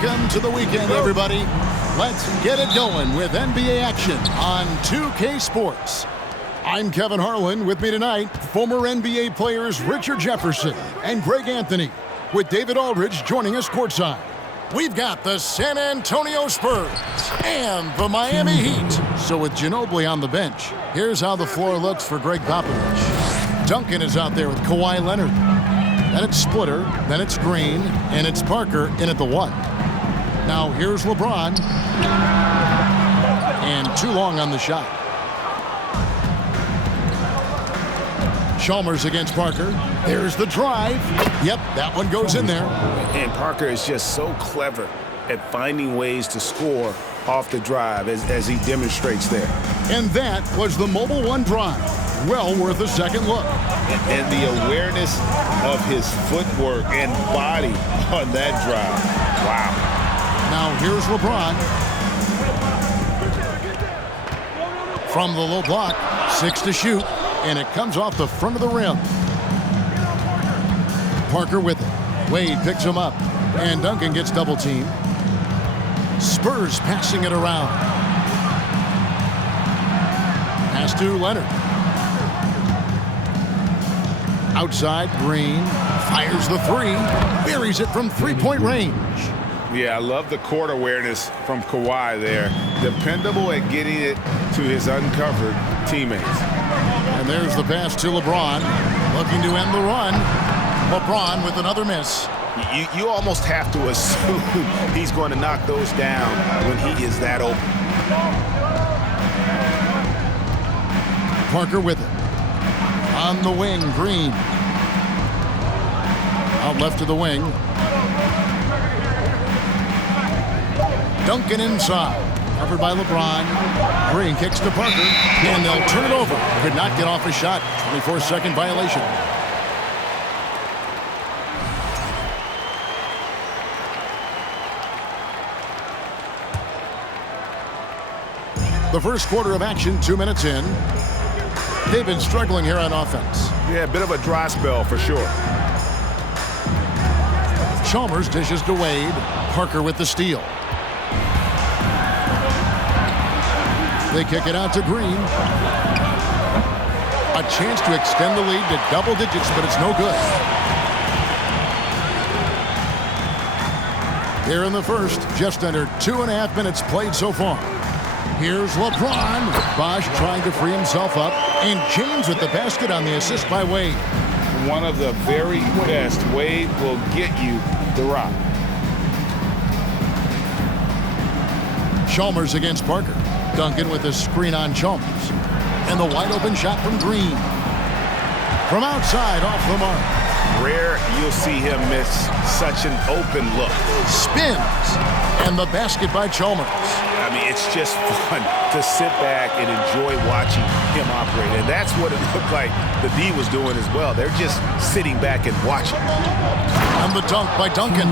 Welcome to the weekend, everybody. Let's get it going with NBA action on 2K Sports. I'm Kevin Harlan. With me tonight, former NBA players Richard Jefferson and Greg Anthony, with David Aldridge joining us courtside. We've got the San Antonio Spurs and the Miami Heat. So with Ginobili on the bench, here's how the floor looks for Greg Popovich. Duncan is out there with Kawhi Leonard. Then it's Splitter, then it's Green, and it's Parker in at the 1. Now here's LeBron. And too long on the shot. Chalmers against Parker. There's the drive. Yep, that one goes in there. And Parker is just so clever at finding ways to score off the drive as he demonstrates there. And that was the Mobile One drive. Well worth a second look. And the awareness of his footwork and body on that drive. Wow. Now here's LeBron. From the low block, 6 to shoot. And it comes off the front of the rim. Parker with it. Wade picks him up. And Duncan gets double teamed. Spurs passing it around. Pass to Leonard. Outside, Green fires the 3. Buries it from three-point range. Yeah, I love the court awareness from Kawhi there. Dependable at getting it to his uncovered teammates. And there's the pass to LeBron, looking to end the run. LeBron with another miss. You almost have to assume he's going to knock those down when he is that open. Parker with it. On the wing, Green. Out left to the wing. Duncan inside. Covered by LeBron. Green kicks to Parker. And they'll turn it over. Could not get off a shot. 24-second violation. The first quarter of action, 2 minutes in. They've been struggling here on offense. Yeah, a bit of a dry spell for sure. Chalmers dishes to Wade. Parker with the steal. They kick it out to Green. A chance to extend the lead to double digits, but it's no good. Here in the first, just under 2.5 minutes played so far. Here's LeBron. Bosh trying to free himself up. And James with the basket on the assist by Wade. One of the very best. Wade will get you the rock. Chalmers against Parker. Duncan with a screen on Chalmers. And the wide open shot from Green. From outside, off the mark. Rare you'll see him miss such an open look. Spins. And the basket by Chalmers. I mean, it's just fun to sit back and enjoy watching him operate. And that's what it looked like the D was doing as well. They're just sitting back and watching. And the dunk by Duncan.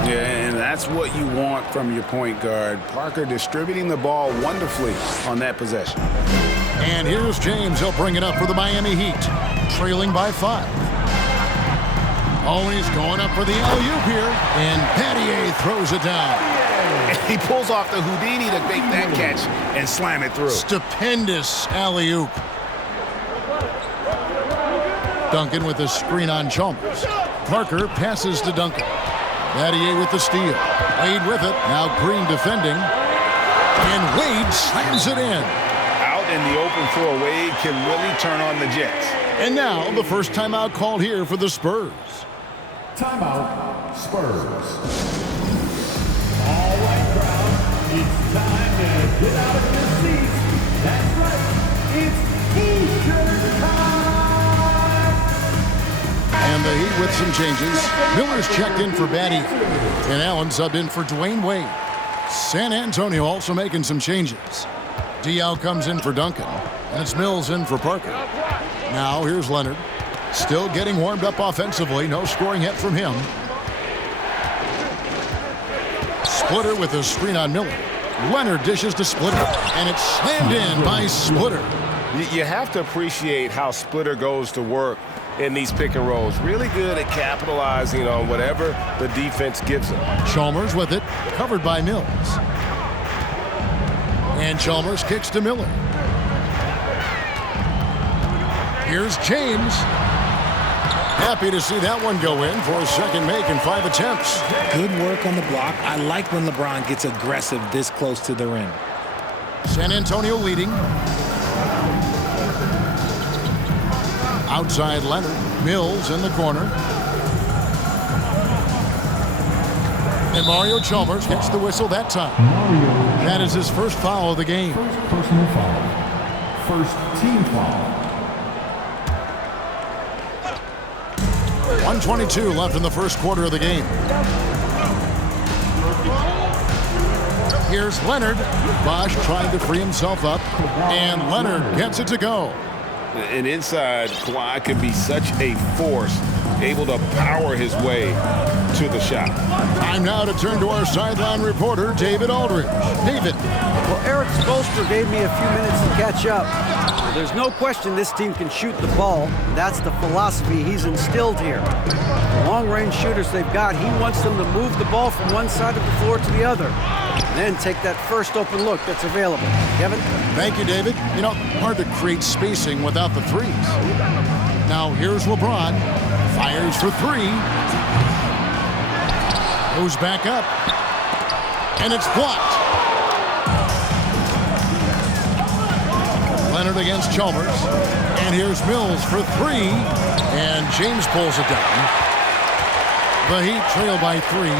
Yeah, and that's what you want from your point guard. Parker distributing the ball wonderfully on that possession. And here's James. He'll bring it up for the Miami Heat. Trailing by 5. Oh, he's going up for the alley-oop here. And Pattier throws it down. He pulls off the Houdini to make that catch and slam it through. Stupendous alley-oop. Duncan with a screen on Chalmers. Parker passes to Duncan. Pattier with the steal. Wade with it. Now Green defending. And Wade slams it in. Out in the open floor, Wade can really turn on the Jets. And now the first timeout called here for the Spurs. Timeout, Spurs. All right, crowd, it's time to get out of your seats. That's right, it's T-shirt time. And the Heat with some changes. Miller's checked in for Batty. And Allen subbed in for Dwayne Wade. San Antonio also making some changes. Diaw comes in for Duncan. And it's Mills in for Parker. Now here's Leonard. Still getting warmed up offensively. No scoring yet from him. Splitter with a screen on Miller. Leonard dishes to Splitter. And it's slammed in by Splitter. You have to appreciate how Splitter goes to work in these pick and rolls. Really good at capitalizing on whatever the defense gives them. Chalmers with it, covered by Mills. And Chalmers kicks to Miller. Here's James. Happy to see that one go in for a second make in 5 attempts. Good work on the block. I like when LeBron gets aggressive this close to the rim. San Antonio leading. Outside Leonard. Mills in the corner. And Mario Chalmers gets the whistle that time. That is his first foul of the game. First personal foul. First team foul. 1:22 left in the first quarter of the game. Here's Leonard. Bosch trying to free himself up. And Leonard gets it to go. And inside, Kawhi can be such a force, able to power his way to the shot. Time now to turn to our sideline reporter, David Aldridge. David. Well, Eric Spoelstra gave me a few minutes to catch up. There's no question this team can shoot the ball. That's the philosophy he's instilled here. The long-range shooters they've got, he wants them to move the ball from one side of the floor to the other. And then take that first open look that's available. Kevin? Thank you, David. You know, hard to create spacing without the threes. Now here's LeBron. Fires for 3. Goes back up. And it's blocked. Leonard against Chalmers. And here's Mills for 3. And James pulls it down. The Heat trail by 3.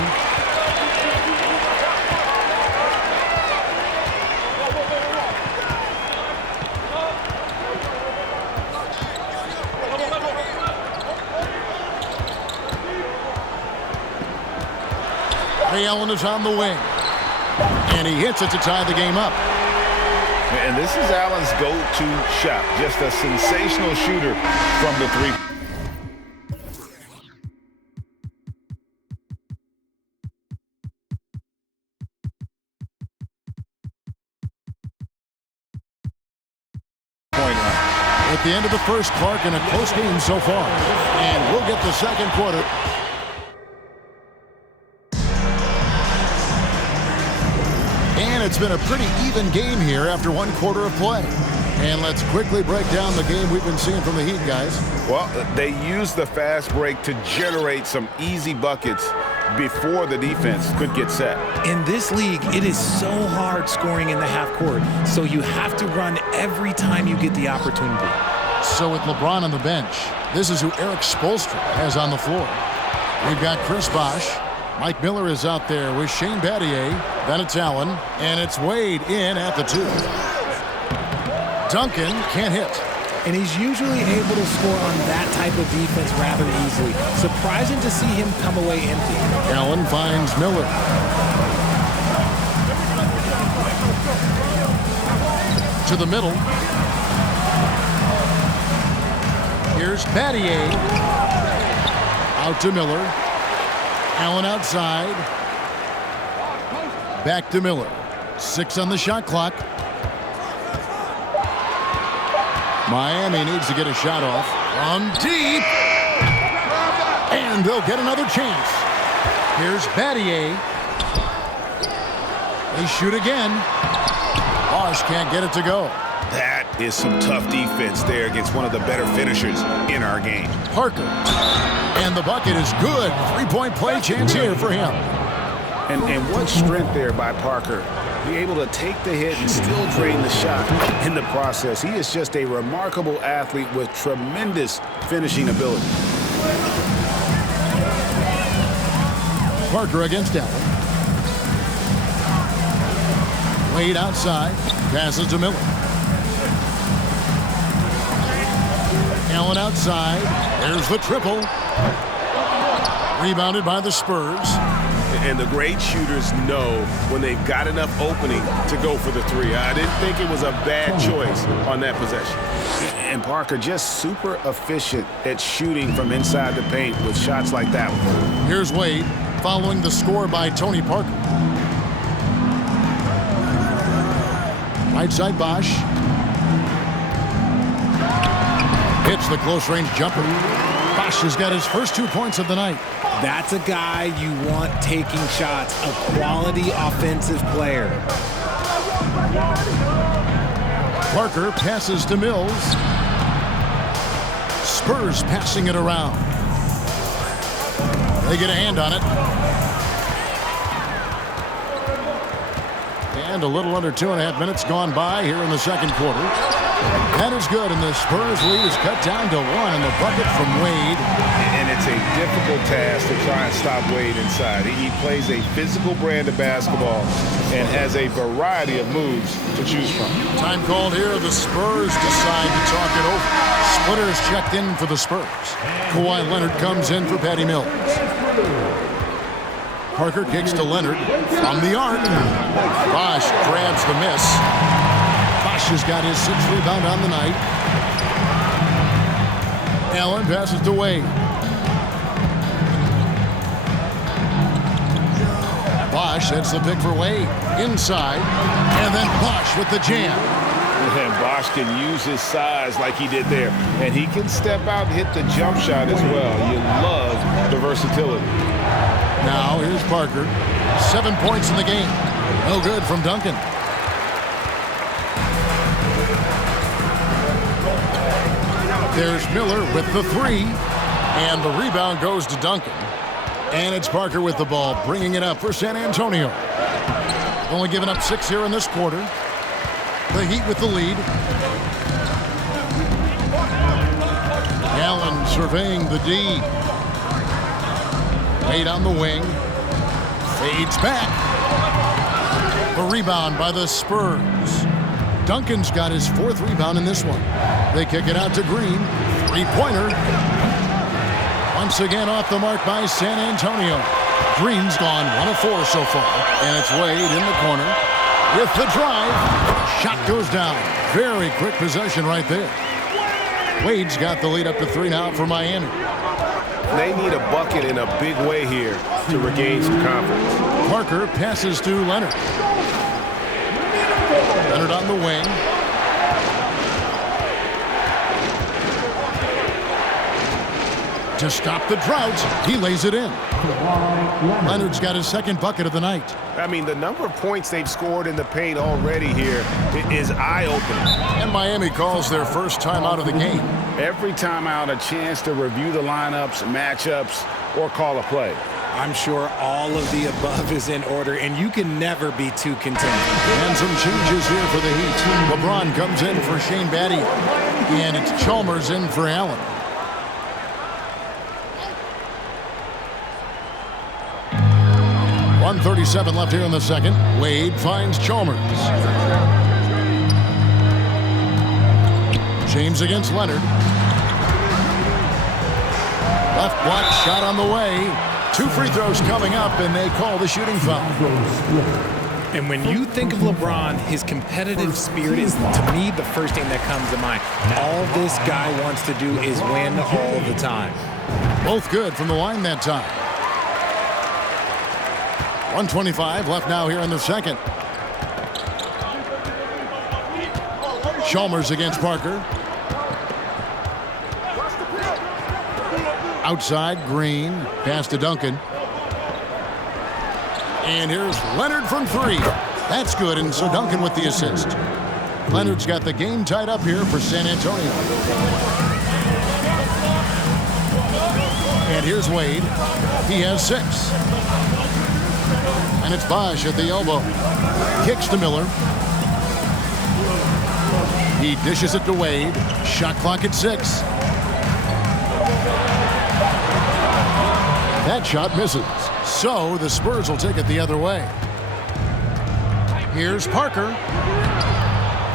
Ray Allen is on the wing. And he hits it to tie the game up. And this is Allen's go-to shot. Just a sensational shooter from the 3. At the end of the first, Clark, in a close game so far. And we'll get the second quarter. And it's been a pretty even game here after 1 quarter of play. And let's quickly break down the game we've been seeing from the Heat, guys. Well, they used the fast break to generate some easy buckets before the defense could get set. In this league, it is so hard scoring in the half court, so you have to run every time you get the opportunity. So with LeBron on the bench, this is who Eric Spoelstra has on the floor. We've got Chris Bosh. Mike Miller is out there with Shane Battier. Then it's Allen, and it's Wade in at the 2. Duncan can't hit. And he's usually able to score on that type of defense rather easily. Surprising to see him come away empty. Allen finds Miller. To the middle. Here's Battier. Out to Miller. Allen outside. Back to Miller. 6 on the shot clock. Miami needs to get a shot off. From deep. And they'll get another chance. Here's Battier. They shoot again. Bosh can't get it to go. That is some tough defense there against one of the better finishers in our game. Parker. And the bucket is good. 3-point play chance here for him. And what strength there by Parker. Be able to take the hit and still drain the shot in the process. He is just a remarkable athlete with tremendous finishing ability. Parker against Allen. Wade outside. Passes to Miller. Allen outside. There's the triple. Rebounded by the Spurs. And the great shooters know when they've got enough opening to go for the 3. I didn't think it was a bad choice on that possession. And Parker just super efficient at shooting from inside the paint with shots like that one. Here's Wade following the score by Tony Parker. Right side Bosh. Hits the close range jumper. Bosh has got his first 2 points of the night. That's a guy you want taking shots, a quality offensive player. Parker passes to Mills. Spurs passing it around. They get a hand on it. And a little under 2.5 minutes gone by here in the second quarter. That is good, and the Spurs lead is cut down to 1 in the bucket from Wade. And it's a difficult task to try and stop Wade inside. He plays a physical brand of basketball and has a variety of moves to choose from. Time called here. The Spurs decide to talk it over. Splitters checked in for the Spurs. Kawhi Leonard comes in for Patty Mills. Parker kicks to Leonard from the arc. Bosh grabs the miss. Bosh has got his 6th rebound on the night. Allen passes to Wade. Bosh sets the pick for Wade. Inside. And then Bosh with the jam. And Bosh can use his size like he did there. And he can step out and hit the jump shot as well. You love the versatility. Now here's Parker. 7 points in the game. No good from Duncan. There's Miller with the 3. And the rebound goes to Duncan. And it's Parker with the ball, bringing it up for San Antonio. Only giving up 6 here in this quarter. The Heat with the lead. Allen surveying the D. Wade on the wing. Fades back. The rebound by the Spurs. Duncan's got his 4th rebound in this one. They kick it out to Green. 3-pointer. Once again off the mark by San Antonio. Green's gone 1 of 4 so far. And it's Wade in the corner with the drive. Shot goes down. Very quick possession right there. Wade's got the lead up to 3 now for Miami. They need a bucket in a big way here to regain some confidence. Parker passes to Leonard. Leonard on the wing. To stop the drought, he lays it in. Leonard's got his 2nd bucket of the night. I mean, the number of points they've scored in the paint already here is eye-opening. And Miami calls their first time out of the game. Every time out, a chance to review the lineups, matchups, or call a play. I'm sure all of the above is in order, and you can never be too content. And some changes here for the Heat. LeBron comes in for Shane Battier. And it's Chalmers in for Allen. .137 left here in the second. Wade finds Chalmers. James against Leonard. Left block shot on the way. 2 free throws coming up, and they call the shooting foul. And when you think of LeBron, his competitive spirit is, to me, the first thing that comes to mind. All this guy wants to do is win all the time. Both good from the line that time. 1:25 left now here in the second. Chalmers against Parker. Outside, Green. Pass to Duncan. And here's Leonard from 3. That's good, and so Duncan with the assist. Leonard's got the game tied up here for San Antonio. And here's Wade. He has 6. And it's Bosh at the elbow. Kicks to Miller. He dishes it to Wade. Shot clock at 6. That shot misses. So the Spurs will take it the other way. Here's Parker.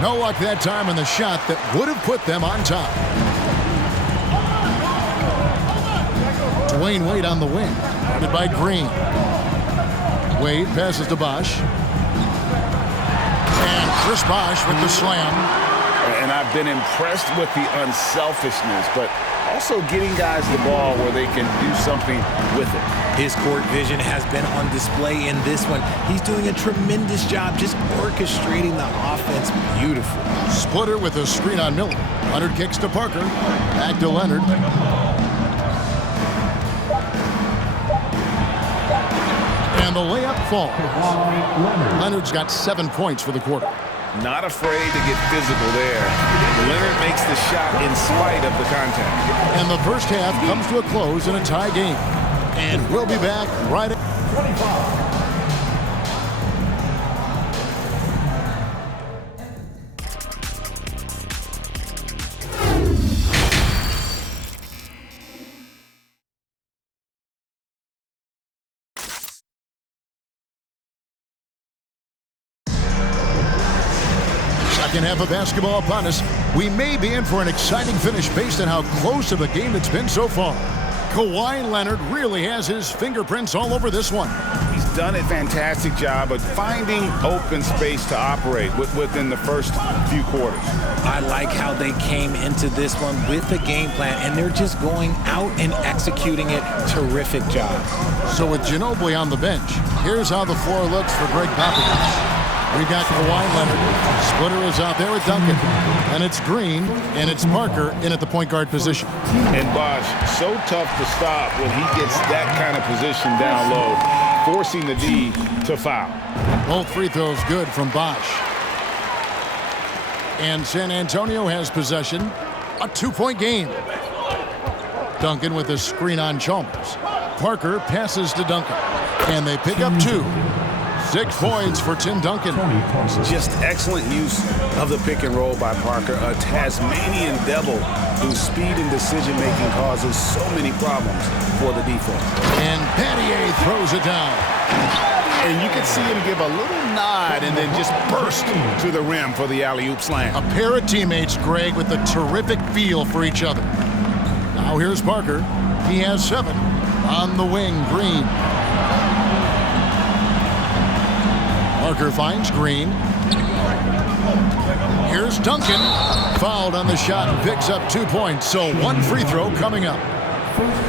No luck that time on the shot that would have put them on top. Dwayne Wade on the wing. Guarded by Green. Wade passes to Bosh. And Chris Bosh with the slam. And I've been impressed with the unselfishness, but also getting guys the ball where they can do something with it. His court vision has been on display in this one. He's doing a tremendous job just orchestrating the offense beautifully. Splitter with a screen on Miller. Leonard kicks to Parker. Back to Leonard. And the layup falls. Leonard's got 7 points for the quarter. Not afraid to get physical there. Leonard makes the shot in spite of the contact. And the first half comes to a close in a tie game. And we'll be back right at 25. Second half of basketball upon us. We may be in for an exciting finish based on how close of a game it's been so far. Kawhi Leonard really has his fingerprints all over this one. He's done a fantastic job of finding open space to operate within the first few quarters. I like how they came into this one with a game plan, and they're just going out and executing it. Terrific job. So with Ginobili on the bench, here's how the floor looks for Greg Popovich. We've got Kawhi Leonard. Splitter is out there with Duncan. And it's Green, and it's Parker in at the point guard position. And Bosh, so tough to stop when he gets that kind of position down low, forcing the D to foul. Both free throws good from Bosh. And San Antonio has possession. A 2-point game. Duncan with a screen on Chalmers. Parker passes to Duncan. And they pick up 2. 6 points for Tim Duncan. Just excellent use of the pick and roll by Parker, a Tasmanian devil whose speed and decision-making causes so many problems for the defense. And Pattier throws it down. And you can see him give a little nod and then just burst to the rim for the alley-oop slam. A pair of teammates, Greg, with a terrific feel for each other. Now here's Parker. He has 7. On the wing, Green. Parker finds Green. Here's Duncan. Fouled on the shot and picks up 2 points. So 1 free throw coming up.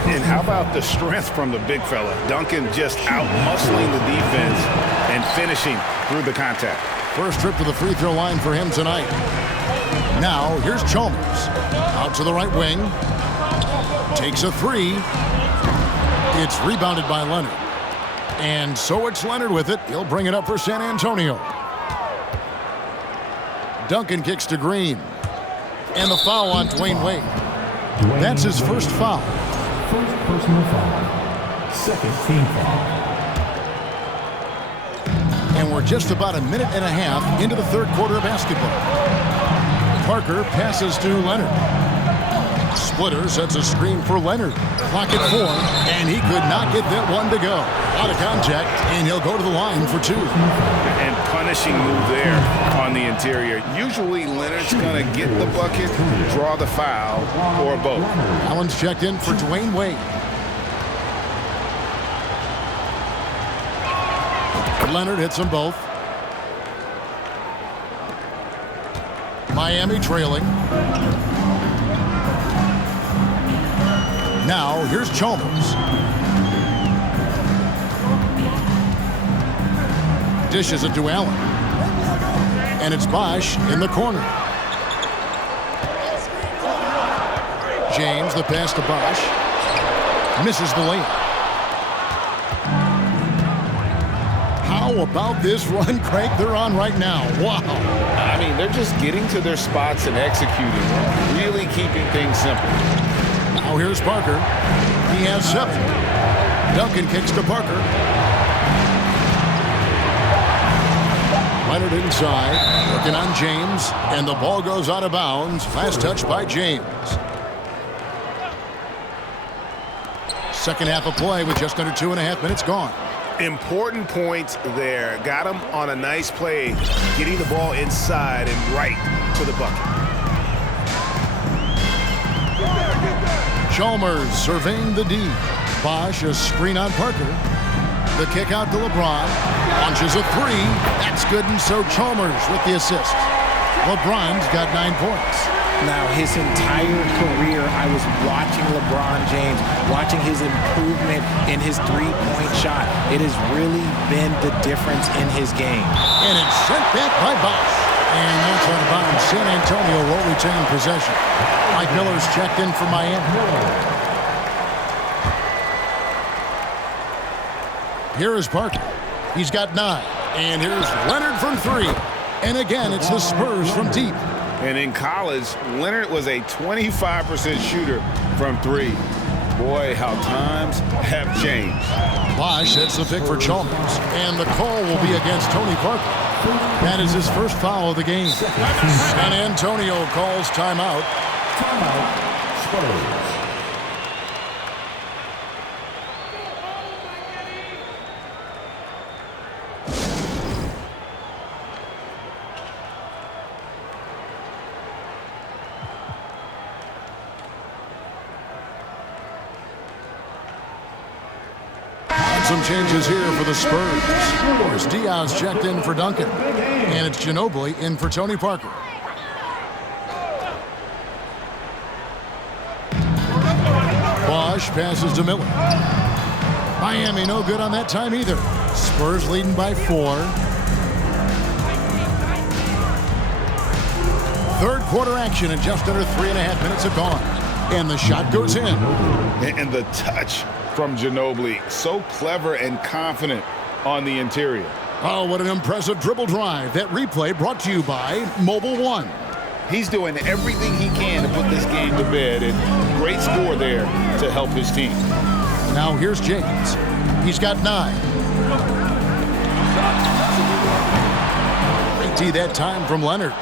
And how about the strength from the big fella? Duncan just out-muscling the defense and finishing through the contact. First trip to the free throw line for him tonight. Now here's Chalmers. Out to the right wing. Takes a 3. It's rebounded by Leonard. And so it's Leonard with it. He'll bring it up for San Antonio. Duncan kicks to Green. And the foul on Dwayne Wade. That's his first foul. First personal foul. Second team foul. And we're just about a minute and a half into the third quarter of basketball. Parker passes to Leonard. Splitter sets a screen for Leonard. Clock at 4, and he could not get that one to go. Out of contact, and he'll go to the line for 2. And punishing move there on the interior. Usually Leonard's going to get the bucket, draw the foul, or both. Allen's checked in for Dwayne Wade. Leonard hits them both. Miami trailing. Now, here's Chalmers. Dishes it to Allen. And it's Bosh in the corner. James, the pass to Bosh. Misses the layup. How about this run, Craig, they're on right now? Wow. I mean, they're just getting to their spots and executing, really keeping things simple. Now here's Parker. He has 7. Duncan kicks to Parker. Leonard inside, looking on James, and the ball goes out of bounds. Last touch by James. Second half of play with just under 2.5 minutes gone. Important points there. Got him on a nice play, getting the ball inside and right to the bucket. Chalmers surveying the D. Bosh, a screen on Parker. The kick out to Lebron. Launches a 3. That's good, and so Chalmers with the assist. LeBron's got 9 points. Now, his entire career, I was watching LeBron James, watching his improvement in his three-point shot. It has really been the difference in his game. And it's sent back by Bosh. And that's on the bottom. San Antonio will retain possession. Mike Miller's checked in for Miami. Here is Parker. He's got 9. And here's Leonard from 3. And again, it's the Spurs from deep. And in college, Leonard was a 25% shooter from 3. Boy, how times have changed. Bosh hits the pick for Chalmers. And the call will be against Tony Parker. That is his first foul of the game. San Antonio calls timeout. Timeout, Spurs. Some changes here for the Spurs. Here's Diaz checked in for Duncan. And it's Ginobili in for Tony Parker. Bosh passes to Miller. Miami no good on that time either. Spurs leading by 4. Third quarter action and just under 3.5 minutes have gone. And the shot goes in. And the touch from Ginobili, so clever and confident on the interior. Oh, what an impressive dribble drive. That replay brought to you by Mobile One. He's doing everything he can to put this game to bed, and great score there to help his team. Now here's James. He's got 9. Great tee that time from Leonard.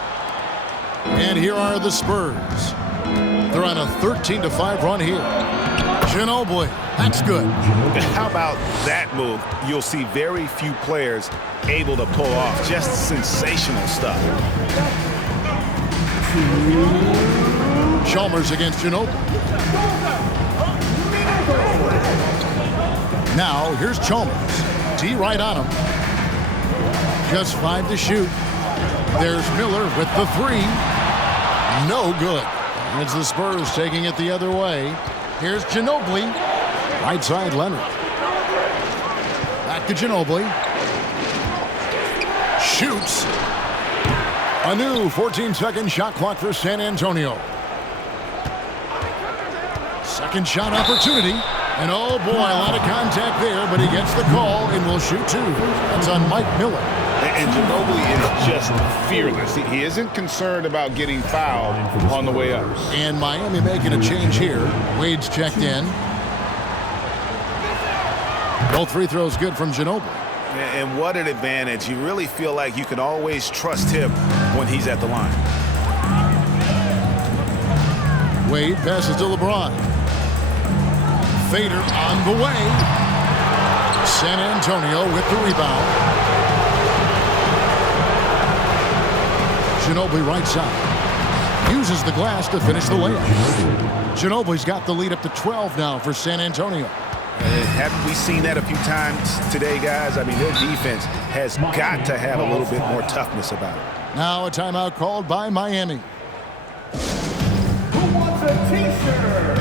And here are the Spurs. They're on a 13-5 run here. Ginobili, that's good. How about that move? You'll see very few players able to pull off just sensational stuff. Chalmers against Ginobili. Now here's Chalmers. T right on him. Just 5 to shoot. There's Miller with the 3. No good. It's the Spurs taking it the other way. Here's Ginobili. Right side, Leonard. Back to Ginobili. Shoots. A new 14-second shot clock for San Antonio. Second shot opportunity. And oh boy, a lot of contact there, but he gets the call and will shoot 2. That's on Mike Miller. And Ginobili is just fearless. He isn't concerned about getting fouled on the way up. And Miami making a change here. Wade's checked in. Both free throws good from Ginobili. And what an advantage. You really feel like you can always trust him when he's at the line. Wade passes to LeBron. Fader on the way. San Antonio with the rebound. Ginobili right side. Uses the glass to finish the layup. Ginobili's got the lead up to 12 now for San Antonio. Haven't we seen that a few times today, guys? I mean, their defense has got to have a little bit more toughness about it. Now a timeout called by Miami. Who wants a t-shirt?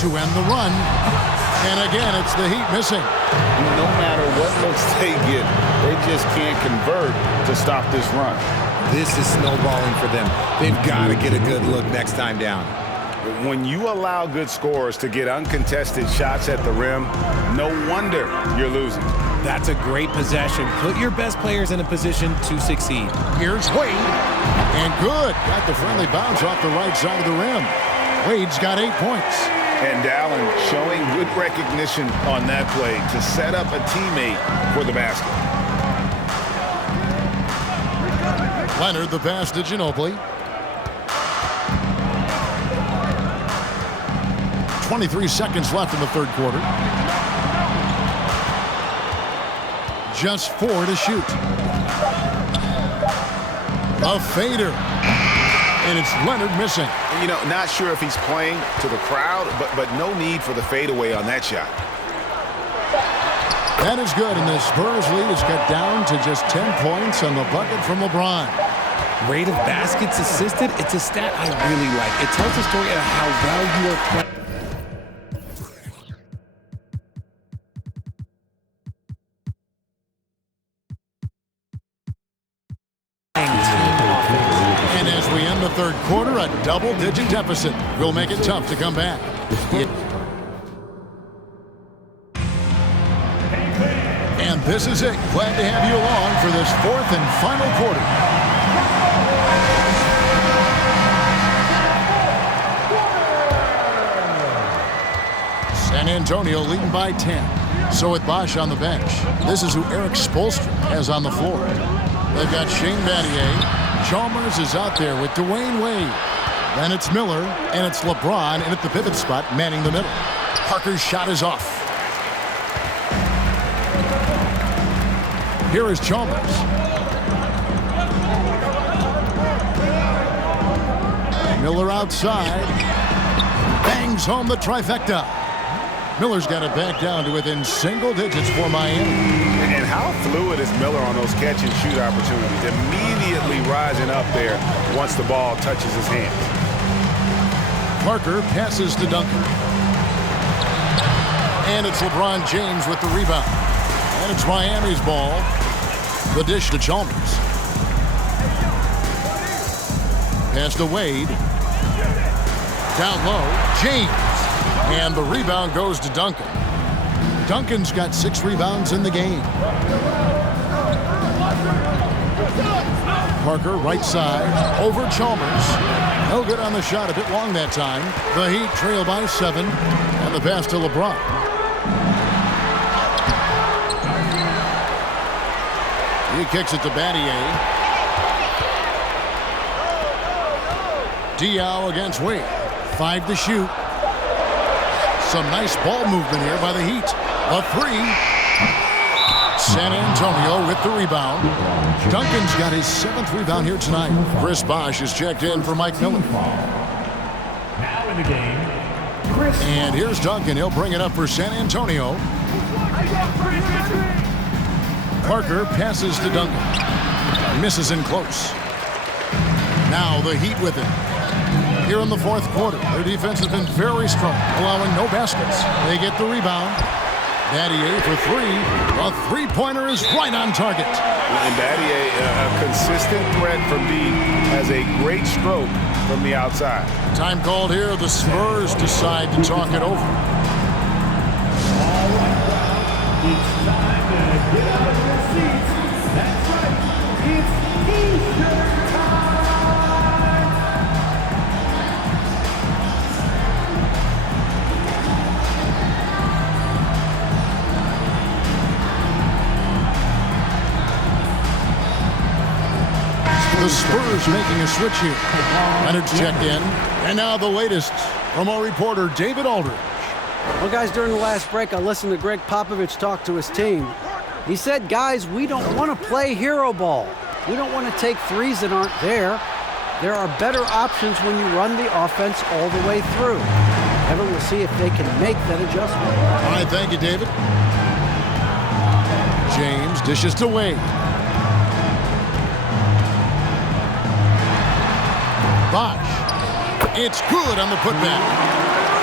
To end the run. And again, it's the Heat missing. No matter what looks they get, they just can't convert to stop this run. This is snowballing for them. They've got to get a good look next time down. When you allow good scorers to get uncontested shots at the rim, no wonder you're losing. That's a great possession. Put your best players in a position to succeed. Here's Wade. And good. Got the friendly bounce off the right side of the rim. Wade's got 8 points. And Allen showing good recognition on that play to set up a teammate for the basket. Leonard the pass to Ginobili. 23 seconds left in the third quarter. Just 4 to shoot. A fader. And it's Leonard missing. You know, not sure if he's playing to the crowd, but no need for the fadeaway on that shot. That is good, and the Spurs lead is cut down to just 10 points on the bucket from LeBron. Rate of baskets assisted, it's a stat I really like. It tells the story of how well you are playing. the third quarter, a double-digit deficit will make it tough to come back. And this is it. Glad to have you along for this fourth and final quarter. San Antonio leading by 10. So with Bosch on the bench, this is who Eric Spoelstra has on the floor. They've got Shane Battier. Chalmers is out there with Dwayne Wade. Then it's Miller, and it's LeBron, and at the pivot spot, manning the middle. Parker's shot is off. Here is Chalmers. Miller outside. Bangs home the trifecta. Miller's got it back down to within single digits for Miami. And how fluid is Miller on those catch-and-shoot opportunities? Immediately rising up there once the ball touches his hands. Parker passes to Duncan. And it's LeBron James with the rebound. And it's Miami's ball. The dish to Chalmers. Pass to Wade. Down low, James. And the rebound goes to Duncan. Duncan's got 6 rebounds in the game. Parker, right side, over Chalmers. No good on the shot, a bit long that time. The Heat trail by 7, and the pass to LeBron. He kicks it to Battier. Diaw against Wade. 5 to shoot. Some nice ball movement here by the Heat. A 3. San Antonio with the rebound. Duncan's got his 7th rebound here tonight. Chris Bosh is checked in for Mike Miller. Now in the game, And here's Duncan. He'll bring it up for San Antonio. Parker passes to Duncan. Misses in close. Now the Heat with it. Here in the fourth quarter, their defense has been very strong, allowing no baskets. They get the rebound. Battier for 3. A three-pointer is right on target. And Battier, a consistent threat from deep, has a great stroke from the outside. Time called here. The Spurs decide to talk it over. all right, it's time to get out of your seats. That's right, it's Easter time. The Spurs making a switch here. Leonard's checked in. And now the latest from our reporter, David Aldridge. Well, guys, during the last break, I listened to Greg Popovich talk to his team. He said, guys, we don't want to play hero ball. We don't want to take threes that aren't there. There are better options when you run the offense all the way through. Evan will see if they can make that adjustment. All right, thank you, David. James dishes to Wade. Bosh. It's good on the putback.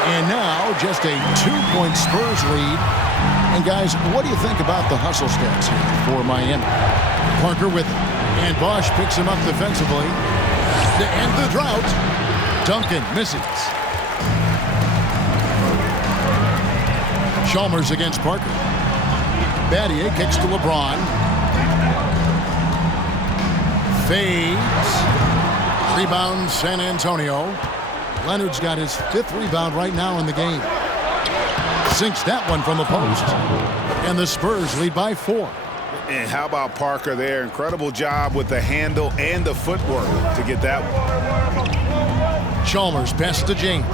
And now just a 2-point Spurs lead. And guys, what do you think about the hustle stats here for Miami? Parker with it. And Bosh picks him up defensively. To end the drought, Duncan misses. Chalmers against Parker. Battier kicks to LeBron. Fades. Rebound San Antonio. Leonard's got his 5th rebound right now in the game. Sinks that one from the post. And the Spurs lead by 4. And how about Parker there? Incredible job with the handle and the footwork to get that one. Chalmers pass to James.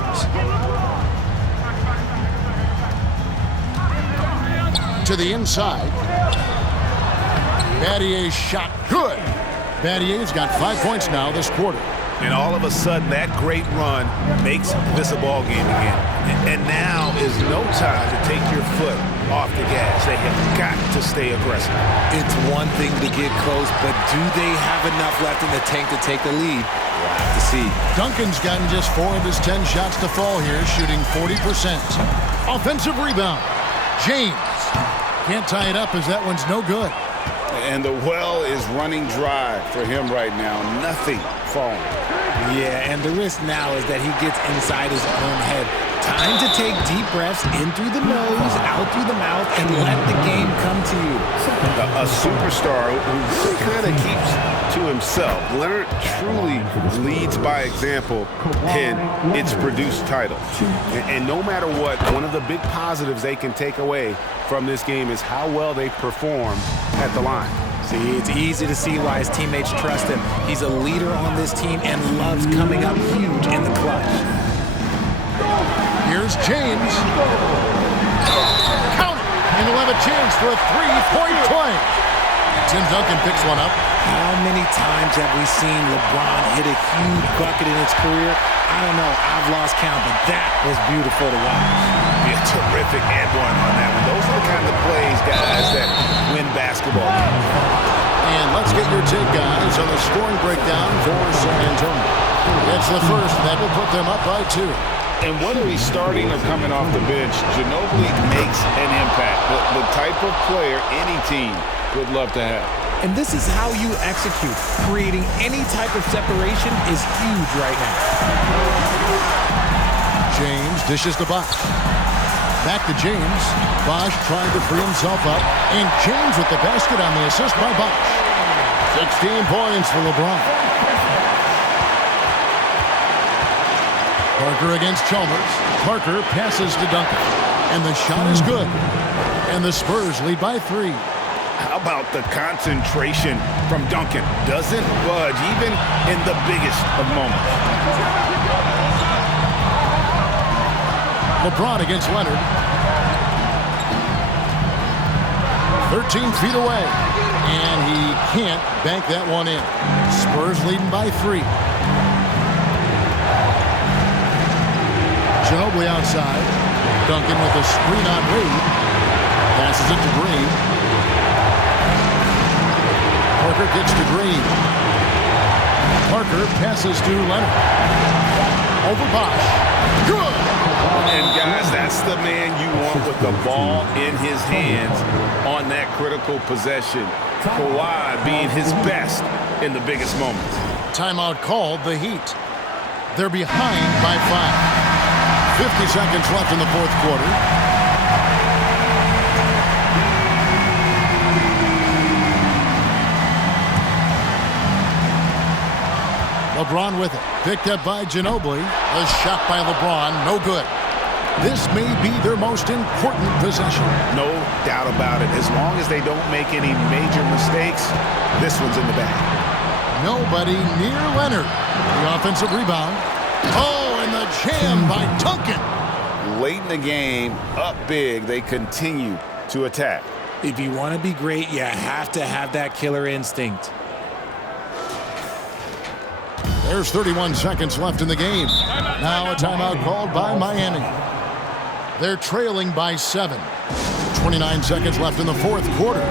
To the inside. Battier's shot good. Battier's got 5 points now this quarter. And all of a sudden, that great run makes this a ball game again. And now is no time to take your foot off the gas. They have got to stay aggressive. It's one thing to get close, but do they have enough left in the tank to take the lead? We'll have to see. Duncan's gotten just 4 of his 10 shots to fall here, shooting 40%. Offensive rebound. James. Can't tie it up as that one's no good. And the well is running dry for him right now. Nothing falling. Yeah, and the risk now is that he gets inside his own head. Time to take deep breaths in through the nose, out through the mouth, and let the game come to you. A superstar who kind of keeps to himself. Leonard truly leads by example, and it's produced titles. And no matter what, one of the big positives they can take away from this game is how well they perform at the line. See, it's easy to see why his teammates trust him. He's a leader on this team and loves coming up huge in the clutch. Here's James. Count it. And he'll have a chance for a three-point play. Tim Duncan picks one up. How many times have we seen LeBron hit a huge bucket in his career? I don't know. I've lost count, but that was beautiful to watch. Yeah, terrific and one on that one. Those are the kind of plays, guys, that win basketball games. And let's get your take, guys, on the scoring breakdown for San Antonio. It's the first. That will put them up by 2. And whether he's starting or coming off the bench, Ginobili makes an impact. The type of player any team would love to have. And this is how you execute. Creating any type of separation is huge right now. James dishes to Bosh. Back to James. Bosh trying to free himself up. And James with the basket on the assist by Bosh. 16 points for LeBron. Parker against Chalmers. Parker passes to Duncan. And the shot is good. And the Spurs lead by 3. How about the concentration from Duncan? Doesn't budge even in the biggest of moments. LeBron against Leonard. 13 feet away. And he can't bank that one in. Spurs leading by 3. Ginobili outside. Duncan with a screen on Reed. Passes it to Green. Parker gets to Green. Parker passes to Leonard. Over Bosh. Good! And guys, that's the man you want with the ball in his hands on that critical possession. Kawhi being his best in the biggest moments. Timeout called, the Heat. They're behind by 5. 50 seconds left in the fourth quarter. LeBron with it. Picked up by Ginobili. A shot by LeBron. No good. This may be their most important possession. No doubt about it. As long as they don't make any major mistakes, this one's in the bag. Nobody near Leonard. The offensive rebound. Oh, and the jam by Duncan. Late in the game, up big, they continue to attack. If you want to be great, you have to have that killer instinct. There's 31 seconds left in the game. Now a timeout called by Miami. They're trailing by 7. 29 seconds left in the fourth quarter.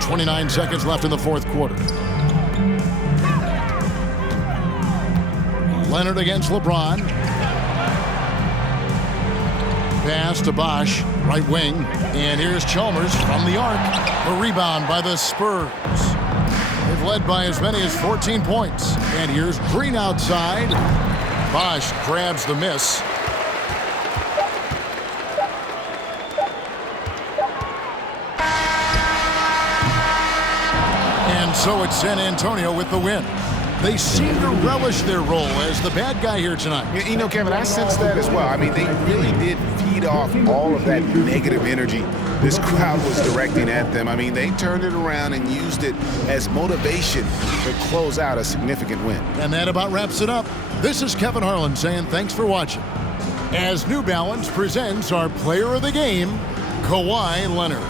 .29 seconds left in the fourth quarter. Leonard against LeBron. Pass to Bosh, right wing. And here's Chalmers from the arc. A rebound by the Spurs. They've led by as many as 14 points. And here's Green outside. Bosh grabs the miss. And so it's San Antonio with the win. They seem to relish their role as the bad guy here tonight. You know, Kevin, I sense that as well. I mean, they really did feed off all of that negative energy this crowd was directing at them. I mean, they turned it around and used it as motivation to close out a significant win. And that about wraps it up. This is Kevin Harlan saying thanks for watching. As New Balance presents our player of the game, Kawhi Leonard.